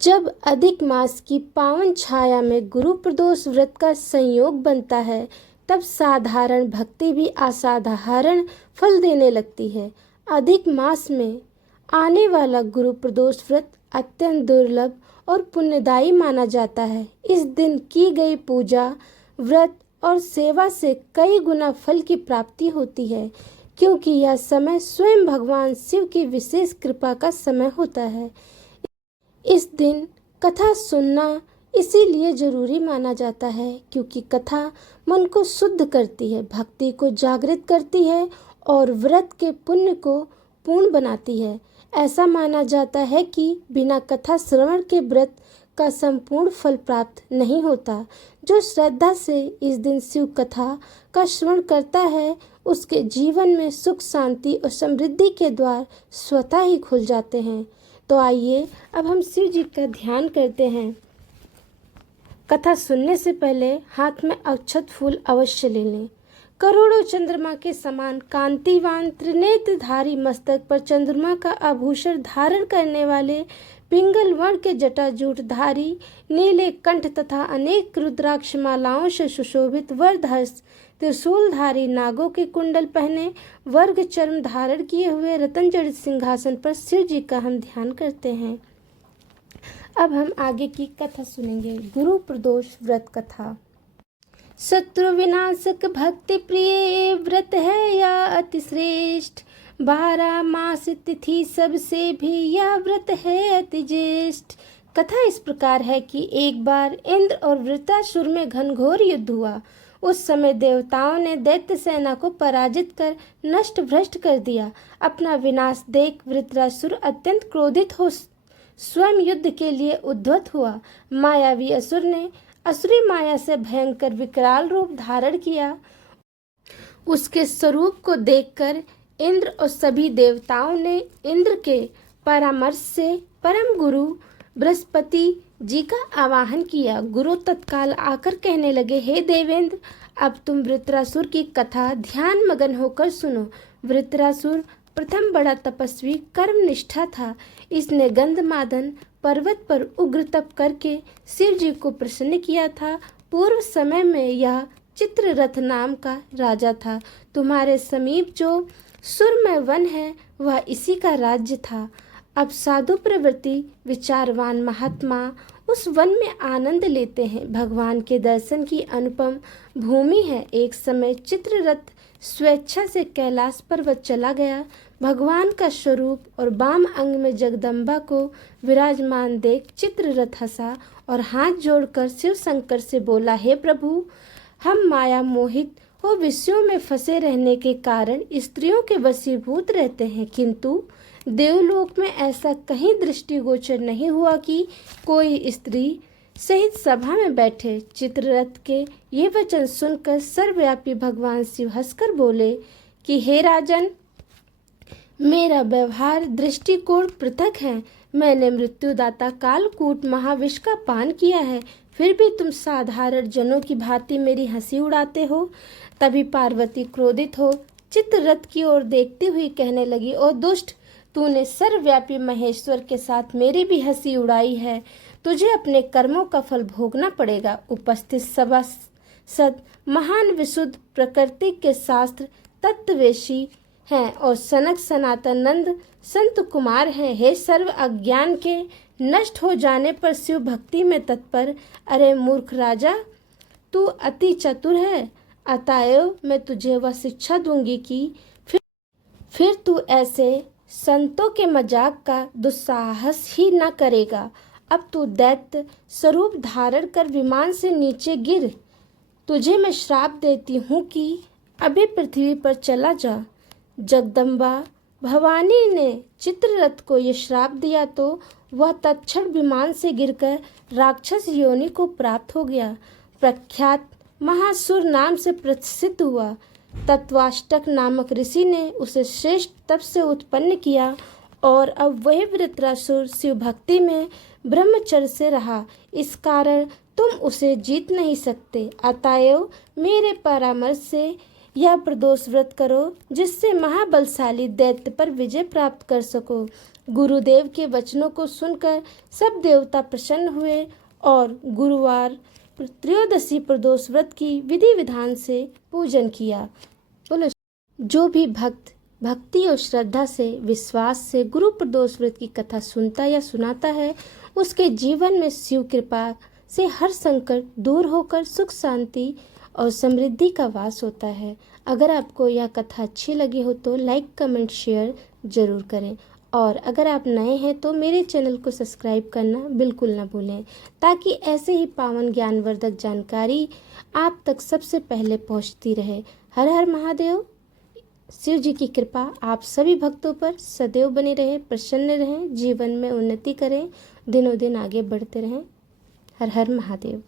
जब अधिक मास की पावन छाया में गुरु प्रदोष व्रत का संयोग बनता है, तब साधारण भक्ति भी असाधारण फल देने लगती है। अधिक मास में आने वाला गुरु प्रदोष व्रत अत्यंत दुर्लभ और पुण्यदायी माना जाता है। इस दिन की गई पूजा, व्रत और सेवा से कई गुना फल की प्राप्ति होती है, क्योंकि यह समय स्वयं भगवान शिव की विशेष कृपा का समय होता है। इस दिन कथा सुनना इसीलिए जरूरी माना जाता है, क्योंकि कथा मन को शुद्ध करती है, भक्ति को जागृत करती है और व्रत के पुण्य को पूर्ण बनाती है। ऐसा माना जाता है कि बिना कथा श्रवण के व्रत का संपूर्ण फल प्राप्त नहीं होता। जो श्रद्धा से इस दिन शिव कथा का श्रवण करता है, उसके जीवन में सुख, शांति और समृद्धि के द्वार स्वतः ही खुल जाते हैं। तो आइए अब हम शिव जी का ध्यान करते हैं। कथा सुनने से पहले हाथ में अक्षत फूल अवश्य ले लें। करोड़ों चंद्रमा के समान कांतिवान त्रिनेत्रधारी मस्तक पर चंद्रमा का आभूषण धारण करने वाले पिंगल वर्ण के जटाजूटधारी नीले कंठ तथा अनेक रुद्राक्ष मालाओं से सुशोभित वरधर्ष त्रिशूलधारी नागों के कुंडल पहने वर्ग चर्म धारण किए हुए रतन जड़ित सिंहासन पर शिव जी का हम ध्यान करते हैं। अब हम आगे की कथा सुनेंगे। गुरु प्रदोष व्रत कथा। शत्रु विनाशक भक्ति प्रिय व्रत है या अति श्रेष्ठ। 12 मास तिथि सबसे भी यह व्रत है अति ज्येष्ठ। कथा इस प्रकार है कि एक बार इंद्र और वृत्रासुर में घनघोर युद्ध हुआ। उस समय देवताओं ने दैत्य सेना को पराजित कर नष्ट भ्रष्ट कर दिया। अपना विनाश देख वृत्रासुर अत्यंत क्रोधित हो स्वयं युद्ध के लिए उद्धत हुआ। मायावी असुर ने असुरी माया से भयंकर विकराल रूप धारण किया। उसके स्वरूप को देखकर इंद्र और सभी देवताओं ने इंद्र के परामर्श से परम गुरु बृहस्पति जी का आवाहन किया। गुरु तत्काल आकर कहने लगे, हे देवेंद्र, अब तुम वृत्रासुर की कथा ध्यान मगन होकर सुनो। वृत्रासुर प्रथम बड़ा तपस्वी कर्मनिष्ठा था। इसने गंधमादन पर्वत पर उग्र तप करके शिव जी को प्रसन्न किया था। पूर्व समय में यह चित्ररथ नाम का राजा था। तुम्हारे समीप जो सुरमय वन है, वह इसी का राज्य था। अब साधु प्रवृत्ति विचारवान महात्मा उस वन में आनंद लेते हैं। भगवान के दर्शन की अनुपम भूमि है। एक समय चित्ररथ स्वेच्छा से कैलाश पर्वत चला गया। भगवान का स्वरूप और वाम अंग में जगदम्बा को विराजमान देख चित्ररथ हंसा और हाथ जोड़कर शिव शंकर से बोला, हे प्रभु, हम माया मोहित हो विषयों में फंसे रहने के कारण स्त्रियों के वशीभूत रहते हैं, किंतु देवलोक में ऐसा कहीं दृष्टिगोचर नहीं हुआ कि कोई स्त्री सहित सभा में बैठे। चित्ररथ के ये वचन सुनकर सर्वव्यापी भगवान शिव हंसकर बोले कि हे राजन, मेरा व्यवहार दृष्टिकोण पृथक है। मैंने मृत्युदाता कालकूट महाविष का पान किया है, फिर भी तुम साधारण जनों की भांति मेरी हंसी उड़ाते हो। तभी पार्वती क्रोधित हो चित्ररथ की ओर देखती हुई कहने लगी, ओ दुष्ट, तूने सर्वव्यापी महेश्वर के साथ मेरी भी हंसी उड़ाई है। तुझे अपने कर्मों का फल भोगना पड़ेगा। उपस्थित सभासद महान विशुद्ध प्रकृति के शास्त्र तत्ववेशी हैं और सनक सनातन नंद संत कुमार हैं। हे सर्व अज्ञान के नष्ट हो जाने पर शिव भक्ति में तत्पर, अरे मूर्ख राजा, तू अति चतुर है। अतएव मैं तुझे वह शिक्षा दूंगी कि फिर तू ऐसे संतों के मजाक का दुस्साहस ही न करेगा। अब तू दैत्य स्वरूप धारण कर विमान से नीचे गिर। तुझे मैं श्राप देती हूँ कि अभी पृथ्वी पर चला जा। जगदम्बा भवानी ने चित्ररथ को यह श्राप दिया तो वह तत्क्षण विमान से गिरकर राक्षस योनि को प्राप्त हो गया। प्रख्यात महासुर नाम से प्रसिद्ध हुआ। तत्वाष्टक नामक ऋषि ने उसे श्रेष्ठ तप से उत्पन्न किया और अब वही वृत्रासुर शिव भक्ति में ब्रह्मचर्य से रहा। इस कारण तुम उसे जीत नहीं सकते। अतएव मेरे परामर्श से यह प्रदोष व्रत करो, जिससे महाबलशाली दैत्य पर विजय प्राप्त कर सको। गुरुदेव के वचनों को सुनकर सब देवता प्रसन्न हुए और गुरुवार त्रयोदशी प्रदोष व्रत की विधि विधान से पूजन किया। बोलो, जो भी भक्त भक्ति और श्रद्धा से विश्वास से गुरु प्रदोष व्रत की कथा सुनता या सुनाता है, उसके जीवन में शिव कृपा से हर संकट दूर होकर सुख शांति और समृद्धि का वास होता है। अगर आपको यह कथा अच्छी लगी हो तो लाइक कमेंट शेयर जरूर करें, और अगर आप नए हैं तो मेरे चैनल को सब्सक्राइब करना बिल्कुल ना भूलें, ताकि ऐसे ही पावन ज्ञानवर्धक जानकारी आप तक सबसे पहले पहुंचती रहे। हर हर महादेव। शिव जी की कृपा आप सभी भक्तों पर सदैव बनी रहे, प्रसन्न रहें, जीवन में उन्नति करें, दिनों दिन आगे बढ़ते रहें। हर हर महादेव।